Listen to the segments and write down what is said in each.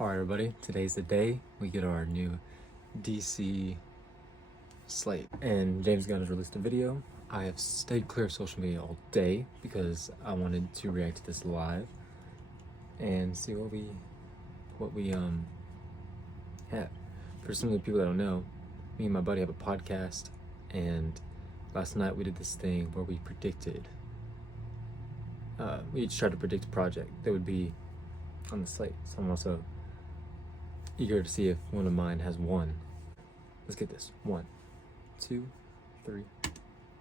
Alright everybody, today's the day we get our new DC slate. And James Gunn has released a video. I have stayed clear of social media all day because I wanted to react to this live and see what we have. For some of the people that don't know, me and my buddy have a podcast, and last night we did this thing where we predicted we each tried to predict a project that would be on the slate. So I'm also eager to see if one of mine has won. Let's get this. 1, 2, 3.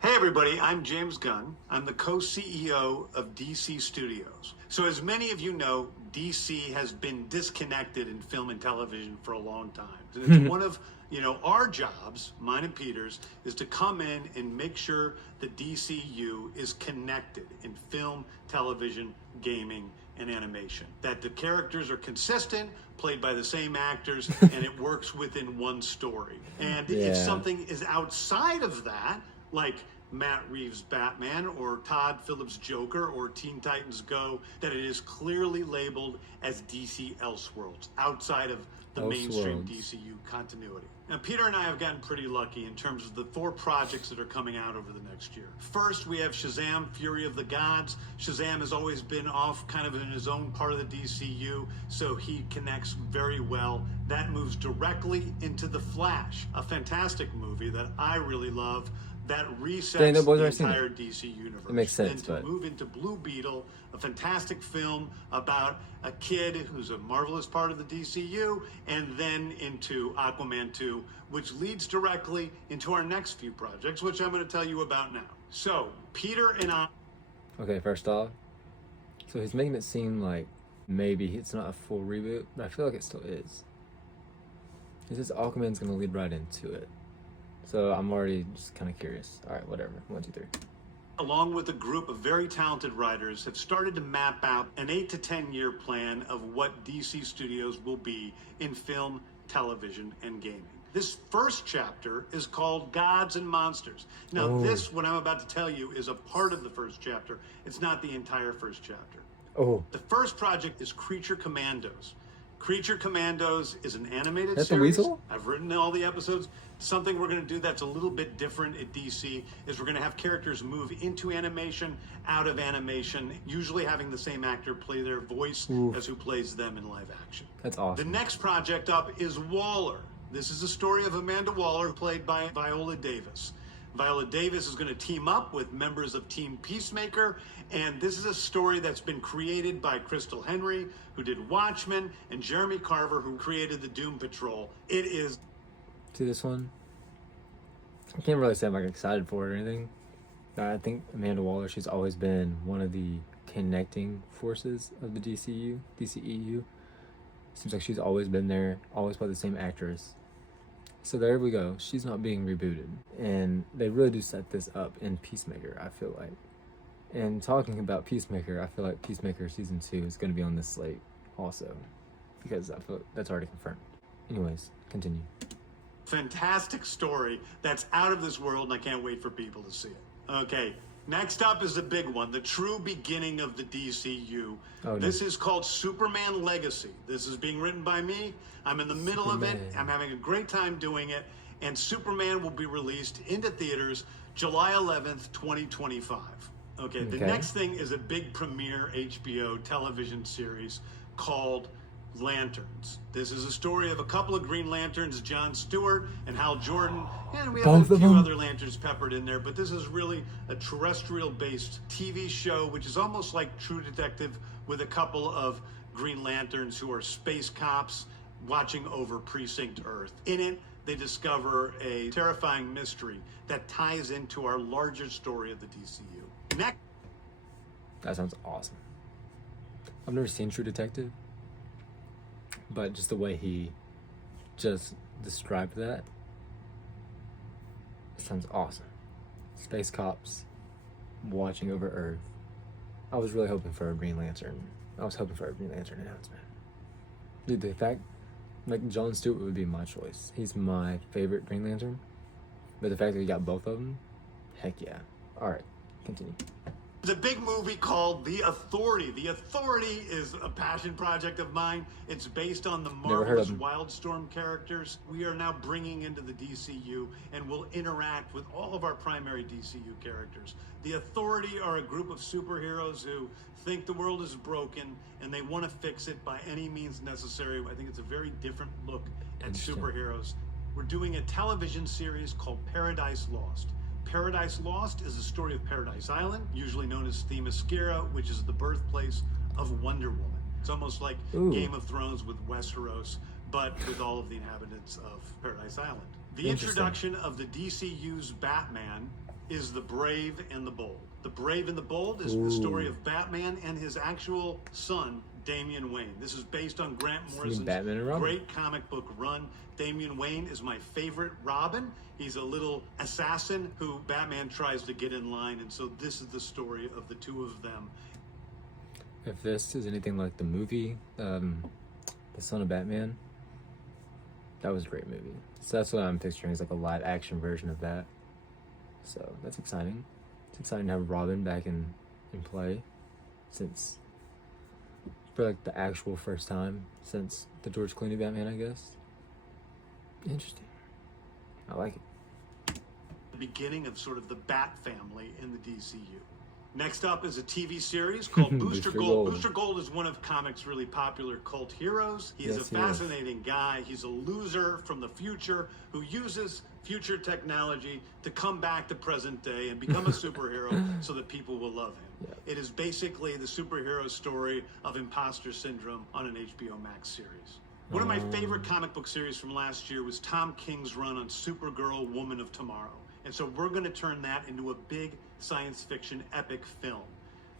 Hey everybody, I'm James Gunn. I'm the co-CEO of DC Studios. So as many of you know, DC has been disconnected in film and television for a long time. And it's one of, our jobs, mine and Peter's, is to come in and make sure the DCU is connected in film, television, gaming, and animation. That the characters are consistent, played by the same actors, and it works within one story. And if something is outside of that, like Matt Reeves' Batman or Todd Phillips' Joker or Teen Titans Go, that it is clearly labeled as DC Elseworlds, outside of the mainstream DCU continuity. Now, Peter and I have gotten pretty lucky in terms of the 4 projects that are coming out over the next year. First, we have Shazam! Fury of the Gods. Shazam has always been off kind of in his own part of the DCU, so he connects very well. That moves directly into The Flash, a fantastic movie that I really love, that resets the entire DC universe. It makes sense, and to move into Blue Beetle, a fantastic film about a kid who's a marvelous part of the DCU, and then into Aquaman 2, which leads directly into our next few projects, which I'm going to tell you about now. So, Peter and I... Okay, first off, so he's making it seem like maybe it's not a full reboot, but I feel like it still is. He says Aquaman's going to lead right into it. So I'm already just kind of curious. All right, whatever. 1, 2, 3. Along with a group of very talented writers, have started to map out an 8 to 10 year plan of what DC Studios will be in film, television, and gaming. This first chapter is called Gods and Monsters. Now, what I'm about to tell you, is a part of the first chapter. It's not the entire first chapter. The first project is Creature Commandos. Creature Commandos is an animated series. The weasel? I've written all the episodes. Something we're going to do that's a little bit different at DC is we're going to have characters move into animation, out of animation, usually having the same actor play their voice as who plays them in live action. That's awesome. The next project up is Waller. This is the story of Amanda Waller, played by Viola Davis. Viola Davis is going to team up with members of Team Peacemaker, and this is a story that's been created by Crystal Henry, who did Watchmen, and Jeremy Carver, who created the Doom Patrol. It is... See this one? I can't really say I'm like excited for it or anything. I think Amanda Waller, she's always been one of the connecting forces of the DCEU. Seems like she's always been there, always by the same actress. So there we go. She's not being rebooted. And they really do set this up in Peacemaker, I feel like. And talking about Peacemaker, I feel like Peacemaker Season 2 is going to be on this slate also. Because I feel like that's already confirmed. Anyways, continue. Fantastic story that's out of this world, and I can't wait for people to see it. Okay, next up is the big one, the true beginning of the DCU. This is called Superman Legacy. This is being written by me. I'm in the middle of it. I'm having a great time doing it. And Superman will be released into theaters July 11th, 2025. Okay, the next thing is a big premiere HBO television series called Lanterns. This is a story of a couple of Green Lanterns, John Stewart and Hal Jordan, and we have a few other Lanterns peppered in there, but this is really a terrestrial-based TV show, which is almost like True Detective, with a couple of Green Lanterns who are space cops watching over Precinct Earth. In it, they discover a terrifying mystery that ties into our larger story of the DCU. Next. That sounds awesome. I've never seen True Detective, but just the way he just described that, it sounds awesome. Space cops watching over Earth. I was really hoping for a Green Lantern. I was hoping for a Green Lantern announcement. Dude, the fact, like, John Stewart would be my choice. He's my favorite Green Lantern. But the fact that we got both of them, heck yeah. Alright, continue. There's a big movie called The Authority. The Authority is a passion project of mine. It's based on the Never heard of marvelous him. Wildstorm characters we are now bringing into the DCU and will interact with all of our primary DCU characters. The Authority are a group of superheroes who think the world is broken and they want to fix it by any means necessary. I think it's a very different look at superheroes. We're doing a television series called Paradise Lost. Paradise Lost is the story of Paradise Island, usually known as Themyscira, which is the birthplace of Wonder Woman. It's almost like Game of Thrones with Westeros, but with all of the inhabitants of Paradise Island. The introduction of the DCU's Batman is The Brave and the Bold. The Brave and the Bold is the story of Batman and his actual son, Damian Wayne. This is based on Grant Morrison's great comic book run. Damian Wayne is my favorite Robin. He's a little assassin who Batman tries to get in line, and so this is the story of the two of them. If this is anything like the movie, The Son of Batman, that was a great movie. So that's what I'm picturing, is like a live action version of that. So that's exciting. It's exciting to have Robin back in play, since for like the actual first time since the George Clooney Batman, I guess. Interesting. I like it. The beginning of sort of the Bat family in the DCU. Next up is a TV series called Booster Gold. Booster Gold is one of comics' really popular cult heroes. He is a fascinating guy. He's a loser from the future who uses future technology to come back to present day and become a superhero so that people will love him. It is basically the superhero story of imposter syndrome on an HBO Max series. One of my favorite comic book series from last year was Tom King's run on Supergirl, Woman of Tomorrow. And so we're going to turn that into a big science fiction epic film.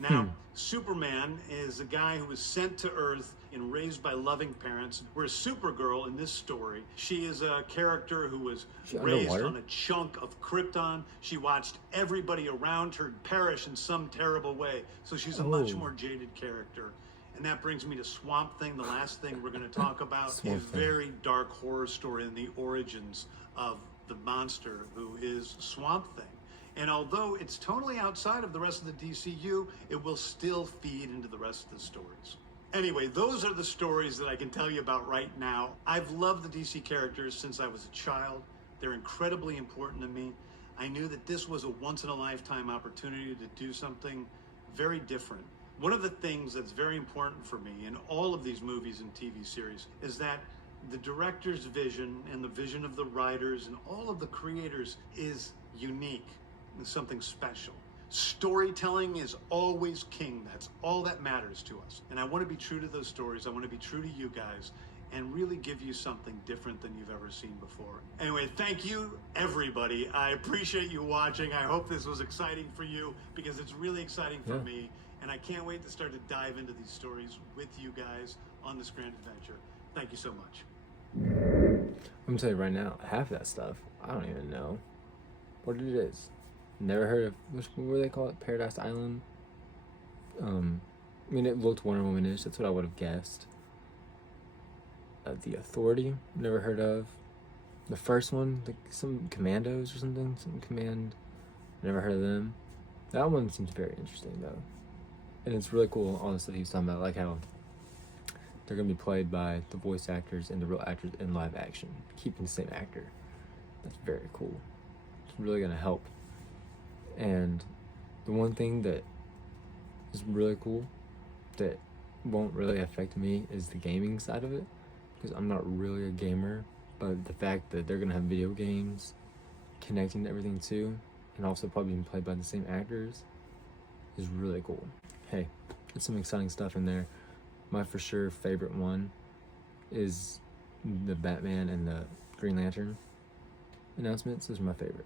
Now, Superman is a guy who was sent to Earth and raised by loving parents, whereas Supergirl in this story, she is a character who was raised on a chunk of Krypton. She watched everybody around her perish in some terrible way, so she's a much more jaded character. And that brings me to Swamp Thing, the last thing we're going to talk about. A very dark horror story in the origins of the monster who is Swamp Thing. And although it's totally outside of the rest of the DCU, it will still feed into the rest of the stories. Anyway, those are the stories that I can tell you about right now. I've loved the DC characters since I was a child. They're incredibly important to me. I knew that this was a once-in-a-lifetime opportunity to do something very different. One of the things that's very important for me in all of these movies and TV series is that the director's vision and the vision of the writers and all of the creators is unique and something special. Storytelling is always king. That's all that matters to us. And I want to be true to those stories. I want to be true to you guys and really give you something different than you've ever seen before. Anyway, thank you, everybody. I appreciate you watching. I hope this was exciting for you because it's really exciting for me. And I can't wait to start to dive into these stories with you guys on this grand adventure. Thank you so much. I'm gonna tell you right now, half that stuff, I don't even know what it is. Never heard of, what do they call it? Paradise Island? I mean, it looked Wonder Woman-ish. That's what I would have guessed. The Authority, never heard of. The first one, like some Commandos or something, never heard of them. That one seems very interesting though. And it's really cool, all the stuff he was talking about, like how they're going to be played by the voice actors and the real actors in live action, keeping the same actor. That's very cool. It's really going to help. And the one thing that is really cool that won't really affect me is the gaming side of it, because I'm not really a gamer, but the fact that they're going to have video games connecting to everything too, and also probably being played by the same actors, is really cool. Hey, there's some exciting stuff in there. My for sure favorite one is the Batman and the Green Lantern announcements. Those are my favorite.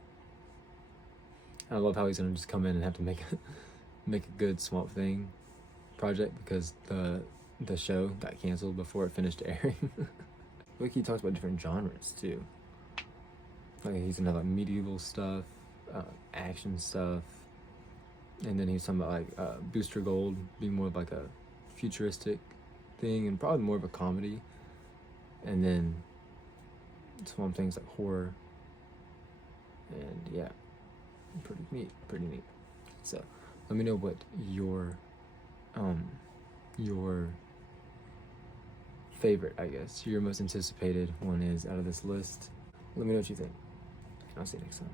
I love how he's gonna just come in and have to make a good Swamp Thing project because the show got canceled before it finished airing. Like he talks about different genres too. Like he's gonna have like medieval stuff, action stuff. And then he's talking about like Booster Gold being more of like a futuristic thing and probably more of a comedy. And then Swamp Thing's like horror. And yeah, pretty neat. So Let me know what your favorite, I guess, your most anticipated one is out of this list. Let me know what you think. I'll see you next time.